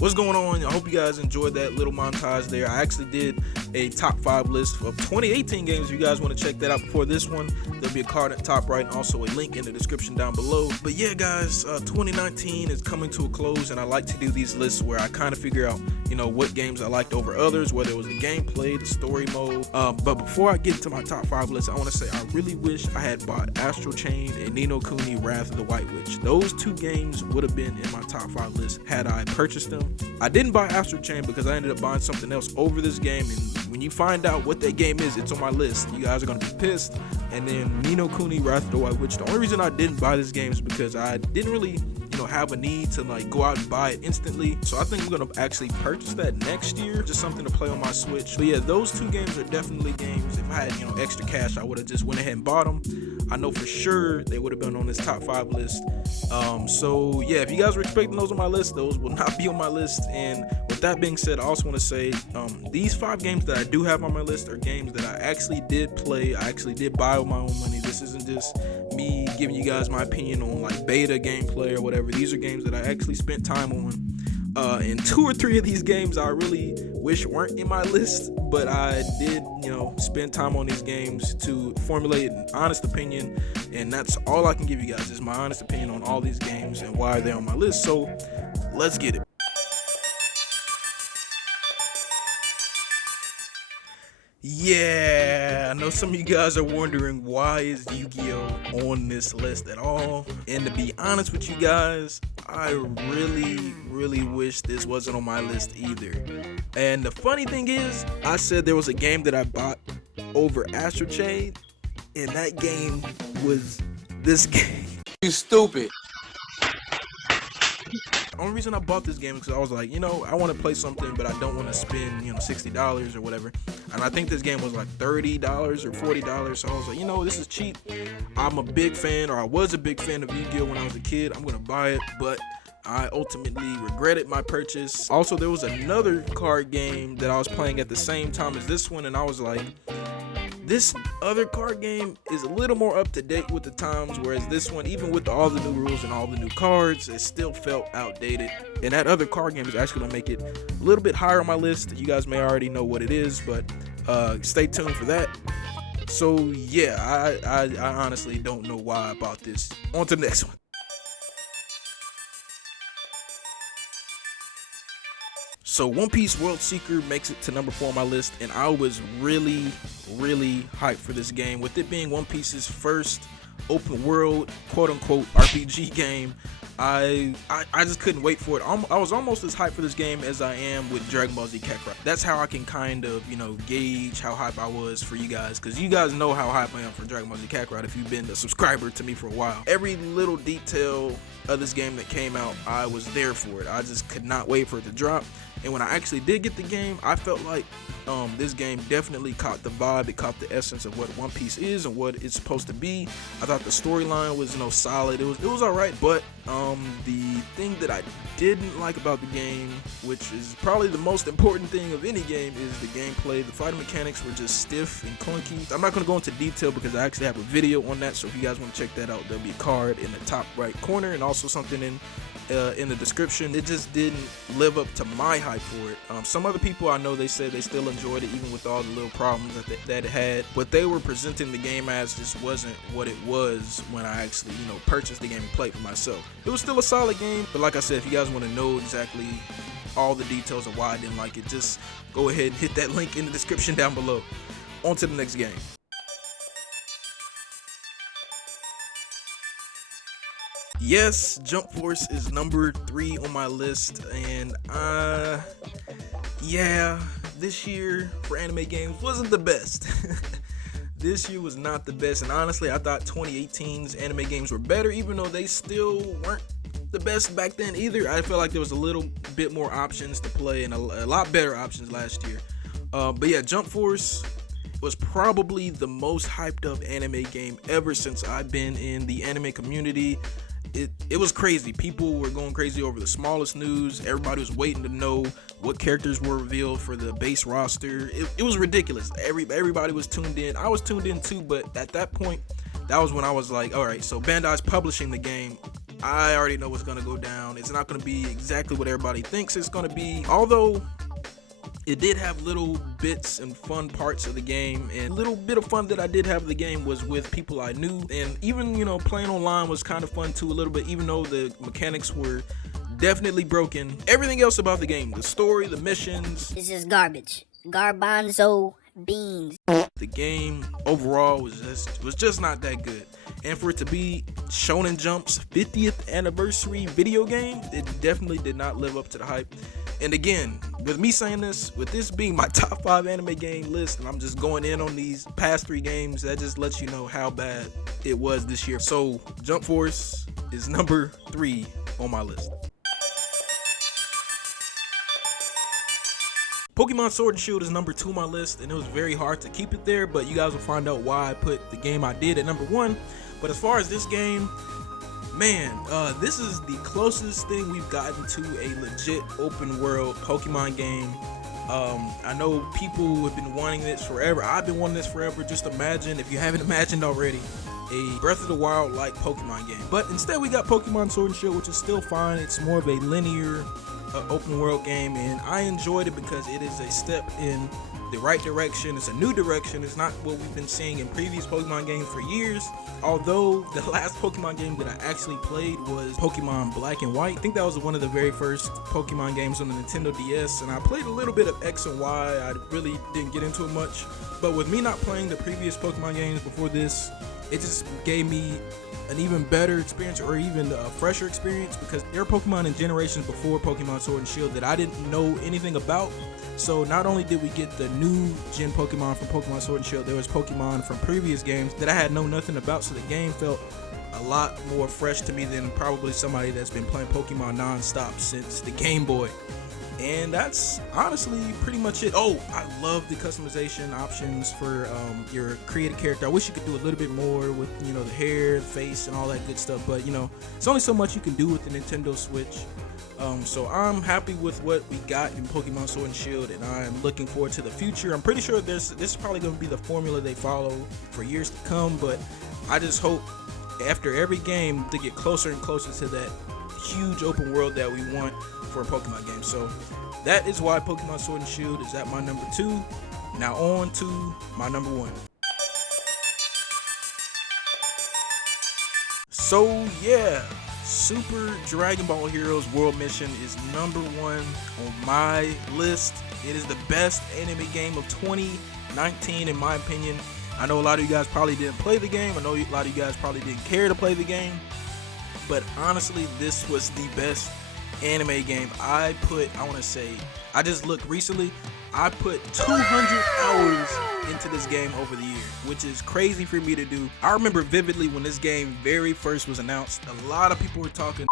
What's going on? I hope you guys enjoyed that little montage there. I actually did a top 5 list of 2018 games. If you guys want to check that out before this one, there'll be a card at the top right and also a link in the description down below. But yeah, guys, 2019 is coming to a close, and I like to do these lists where I kind of figure out, what games I liked over others, whether it was the gameplay, the story mode. But before I get to my top 5 list, I want to say I really wish I had bought Astral Chain and Ni no Kuni Wrath of the White Witch. Those 2 games would have been in my top 5 list had I purchased them. I didn't buy Astral Chain because I ended up buying something else over this game, and when you find out what that game is, it's on my list. You guys are gonna be pissed. And then Ni no Kuni Wrath of the White Witch. The only reason I didn't buy this game is because I didn't really have a need to go out and buy it instantly. So I think I'm gonna actually purchase that next year, just something to play on my Switch. But yeah, those 2 games are definitely games. If I had extra cash, I would have just went ahead and bought them. I know for sure they would have been on this top 5 list. So yeah, if you guys were expecting those on my list, those will not be on my list. And with that being said, I also want to say these 5 games that I do have on my list are games that I actually did play. I actually did buy with my own money. This isn't just me giving you guys my opinion on beta gameplay or whatever. These are games that I actually spent time on. And 2 or 3 of these games I really wish weren't in my list, but I did, spend time on these games to formulate an honest opinion, and that's all I can give you guys is my honest opinion on all these games and why they're on my list. So let's get it. Yeah, I know some of you guys are wondering, why is Yu-Gi-Oh on this list at all? And to be honest with you guys, I really wish this wasn't on my list either. And the funny thing is, I said there was a game that I bought over Astral Chain, and that game was this game. You stupid. The only reason I bought this game is because I was like, I want to play something, but I don't want to spend, $60 or whatever. And I think this game was like $30 or $40. So I was like, this is cheap. I'm a big fan, or I was a big fan of Yu-Gi-Oh when I was a kid. I'm going to buy it, but I ultimately regretted my purchase. Also, there was another card game that I was playing at the same time as this one, and I was like, this other card game is a little more up to date with the times, whereas this one, even with all the new rules and all the new cards, it still felt outdated. And that other card game is actually gonna make it a little bit higher on my list. You guys may already know what it is, but stay tuned for that. So yeah, I honestly don't know why I bought this. On to the next one. So One Piece World Seeker makes it to number 4 on my list, and I was really hyped for this game. With it being One Piece's first open world, quote-unquote, RPG game, I just couldn't wait for it. I was almost as hyped for this game as I am with Dragon Ball Z Kakarot. That's how I can kind of, gauge how hyped I was for you guys, because you guys know how hyped I am for Dragon Ball Z Kakarot if you've been a subscriber to me for a while. Every little detail of this game that came out, I was there for it. I just could not wait for it to drop. And when I actually did get the game, I felt like this game definitely caught the vibe. It caught the essence of what One Piece is and what it's supposed to be. I thought the storyline was solid. It was alright, but the thing that I didn't like about the game, which is probably the most important thing of any game, is the gameplay. The fighting mechanics were just stiff and clunky. I'm not going to go into detail because I actually have a video on that, so if you guys want to check that out, there'll be a card in the top right corner and also something in the description. It just didn't live up to my hype for it. Some other people I know, they said they still enjoyed it even with all the little problems that it had. What they were presenting the game as just wasn't what it was when I actually purchased the game and played for myself. It was still a solid game, but like I said, if you guys want to know exactly all the details of why I didn't like it, just go ahead and hit that link in the description down below. On to the next game. Yes, Jump Force is number 3 on my list, and yeah, this year for anime games wasn't the best. This year was not the best, and honestly, I thought 2018's anime games were better, even though they still weren't the best back then either. I feel like there was a little bit more options to play and a lot better options last year. But yeah, Jump Force was probably the most hyped up anime game ever since I've been in the anime community. It was crazy. People were going crazy over the smallest news. Everybody was waiting to know what characters were revealed for the base roster. It was ridiculous. Everybody was tuned in. I was tuned in too, but at that point, that was when I was like, all right, so Bandai's publishing the game. I already know what's gonna go down. It's not gonna be exactly what everybody thinks it's gonna be, although it did have little bits and fun parts of the game, and a little bit of fun that I did have of the game was with people I knew, and even, you know, playing online was kind of fun too a little bit, even though the mechanics were definitely broken. Everything else about the game, the story, the missions, it's just garbage. Garbanzo beans. The game overall was just not that good. And for it to be Shonen Jump's 50th anniversary video game, it definitely did not live up to the hype. And again, with me saying this, with this being my top 5 anime game list, and I'm just going in on these past 3 games, that just lets you know how bad it was this year. So Jump Force is number 3 on my list. Pokemon Sword and Shield is number 2 on my list, and it was very hard to keep it there, but you guys will find out why I put the game I did at number 1. But as far as this game, man, this is the closest thing we've gotten to a legit open world Pokemon game. I know people have been wanting this forever. I've been wanting this forever. Just imagine, if you haven't imagined already, a Breath of the Wild like Pokemon game. But instead we got Pokemon Sword and Shield, which is still fine. It's more of a linear open world game, and I enjoyed it because it is a step in the right direction. It's a new direction. It's not what we've been seeing in previous Pokemon games for years. Although the last Pokemon game that I actually played was Pokemon Black and White. I think that was one of the very first Pokemon games on the Nintendo DS, and I played a little bit of X and Y. I really didn't get into it much, but with me not playing the previous Pokemon games before this, it just gave me an even better experience, or even a fresher experience, because there are Pokemon in generations before Pokemon Sword and Shield that I didn't know anything about. So not only did we get the new gen Pokemon from Pokemon Sword and Shield, there was Pokemon from previous games that I had known nothing about, so the game felt a lot more fresh to me than probably somebody that's been playing Pokemon non-stop since the Game Boy. And that's honestly pretty much it. Oh, I love the customization options for your created character. I wish you could do a little bit more with, you know, the hair, the face, and all that good stuff. But, you know, it's only so much you can do with the Nintendo Switch. So I'm happy with what we got in Pokemon Sword and Shield, and I'm looking forward to the future. I'm pretty sure this is probably going to be the formula they follow for years to come, but I just hope after every game to get closer and closer to that huge open world that we want for a Pokemon game. So that is why Pokemon Sword and Shield is at my number 2. Now on to my number 1. So yeah, Super Dragon Ball Heroes World Mission is number 1 on my list. It is the best anime game of 2019 in my opinion. I know a lot of you guys probably didn't play the game. I know a lot of you guys probably didn't care to play the game. But honestly, this was the best anime game. I just looked recently, I put 200 hours into this game over the year, which is crazy for me to do. I remember vividly when this game very first was announced, a lot of people were talking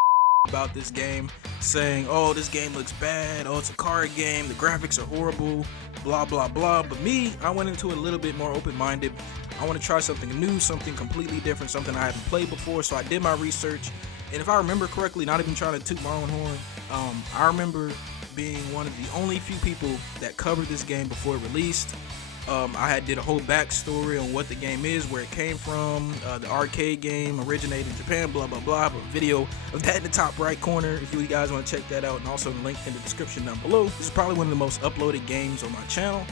about this game, saying, oh, this game looks bad, oh, it's a card game, the graphics are horrible, blah blah blah. But me, I went into it a little bit more open-minded. I want to try something new, something completely different, something I haven't played before. So I did my research, and if I remember correctly, not even trying to toot my own horn, I remember being one of the only few people that covered this game before it released. I did a whole backstory on what the game is, where it came from. The arcade game originated in Japan, blah blah blah. I have a video of that in the top right corner if you guys want to check that out, and also the link in the description down below. This is probably one of the most uploaded games on my channel.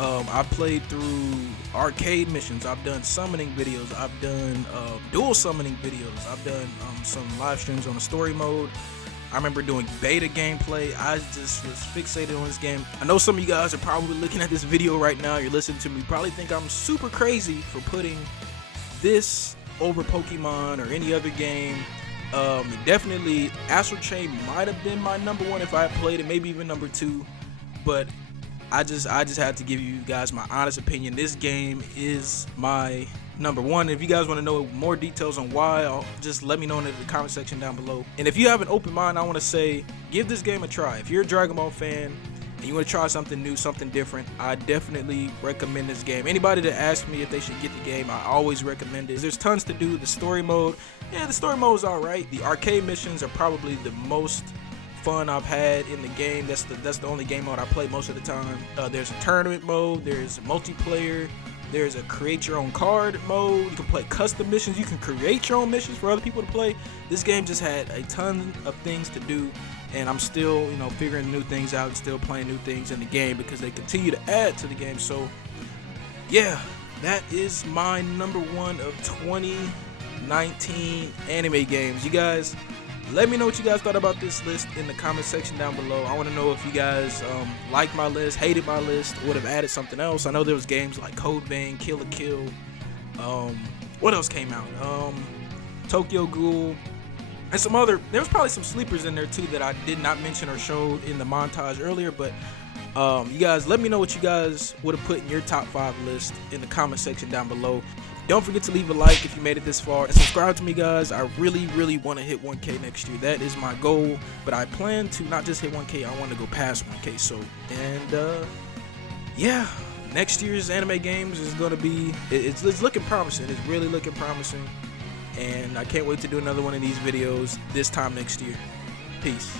I played through arcade missions, I've done summoning videos, I've done dual summoning videos, I've done some live streams on the story mode. I remember doing beta gameplay. I just was fixated on this game. I know some of you guys are probably looking at this video right now, you're listening to me, probably think I'm super crazy for putting this over Pokemon or any other game. Definitely Astral Chain might have been my number 1 if I had played it, maybe even number 2, but I just had to give you guys my honest opinion. This game is my number 1. If you guys want to know more details on why, just let me know in the comment section down below. And if you have an open mind, I want to say, give this game a try. If you're a Dragon Ball fan and you want to try something new, something different, I definitely recommend this game. Anybody that asks me if they should get the game, I always recommend it. There's tons to do. The story mode, yeah, the story mode is alright. The arcade missions are probably the most fun I've had in the game. That's the only game mode I play most of the time. There's a tournament mode, there's multiplayer, There's a create your own card mode. You can play custom missions. You can create your own missions for other people to play. This game just had a ton of things to do, and I'm still, figuring new things out and still playing new things in the game because they continue to add to the game. So, yeah, that is my number 1 of 2019 anime games. You guys, let me know what you guys thought about this list in the comment section down below. I want to know if you guys liked my list, hated my list, would have added something else. I know there was games like Code Vein, Kill la Kill. What else came out? Tokyo Ghoul, and some other. There was probably some sleepers in there too that I did not mention or showed in the montage earlier. But you guys, let me know what you guys would have put in your top 5 list in the comment section down below. Don't forget to leave a like if you made it this far, and subscribe to me, guys. I really want to hit 1K next year. That is my goal, but I plan to not just hit 1K, I want to go past 1K. So, and yeah, next year's anime games is going to be, it's looking promising. It's really looking promising, and I can't wait to do another one of these videos this time next year. Peace.